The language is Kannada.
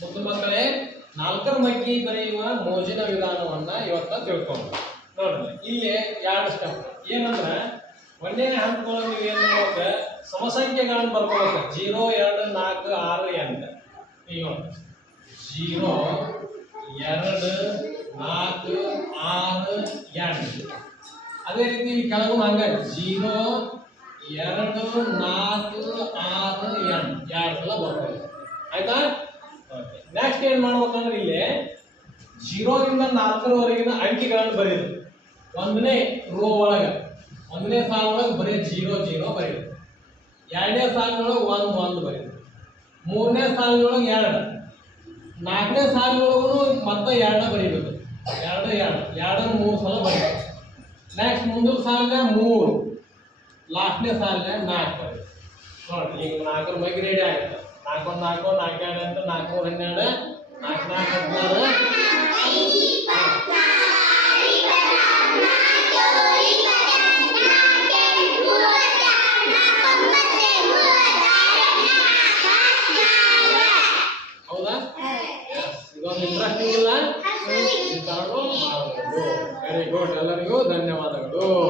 ಮುದ್ದು ಮಕ್ಕಳೇ, 4ರ ಮಗ್ಗಿ ಬರೆಯುವ ಮೋಜಿನ ವಿಧಾನವನ್ನ ಇವತ್ತ ತಿಳ್ಕೊಂಡು ನೋಡ್ರಿ. ಇಲ್ಲಿ 2 ಸ್ಟೆಪ್ ಏನಂದ್ರೆ, ಒಂದನೇ ಹಂತದೊಳಗೆ ನೀವು ಏನು ಮಾಡ್ಬೇಕು, ಸಮಸಂಖ್ಯೆಗಳನ್ನು ಬರ್ಕೋಬೇಕು. 0 2 4 6 8 ಈಗ 0 2 4 6 8. ಅದೇ ರೀತಿ ಕೆಳಗೂ ಹಂಗ 0 2 4 6 8 2 ಸಲ ಬರ್ಕೋಬೇಕು. ಆಯ್ತಾ? ನೆಕ್ಸ್ಟ್ ಏನ್ ಮಾಡ್ಬೇಕಂದ್ರೆ ಇಲ್ಲಿ 0 ರಿಂದ 4ರವರೆಗಿನ ಅಂಕಿಗಳನ್ನು ಬರೆಯೋದು. 1ನೇ ರೋ ಒಳಗ 1ನೇ ಸಾಲೊಳಗೆ ಬರೀ 0 0 ಬರೆಯೋದು. 2ನೇ ಸಾಲಿನೊಳಗೆ 1 1 ಬರೆಯೋದು. 3ನೇ ಸಾಲಿನೊಳಗೆ 2, 4ನೇ ಸಾಲಿನೊಳಗೂ ಮತ್ತೆ 2 ಬರೀಬೇಕು. 2 2 3 ಸಲ ಬರೀಬೇಕು. ನೆಕ್ಸ್ಟ್ ಮುಂದಿನ ಸಾಲಿನ 3, ಲಾಸ್ಟ್ನೇ ಸಾಲಿನ 4 ಬರೀಬೇಕು. ನೋಡ್ರಿ, ಈಗ 4ರ ಮಗ್ಗಿ ರೆಡಿ ಆಗುತ್ತೆ. 4 1 4 4 2 8 4 3 12 4 4 16. ಹೌದಾ? ಇದೊಂದು ಇಂಟ್ರೆಸ್ಟಿಂಗ್ ಇಲ್ಲ? ವೆರಿ ಗುಡ್, ಎಲ್ಲರಿಗೂ ಧನ್ಯವಾದಗಳು.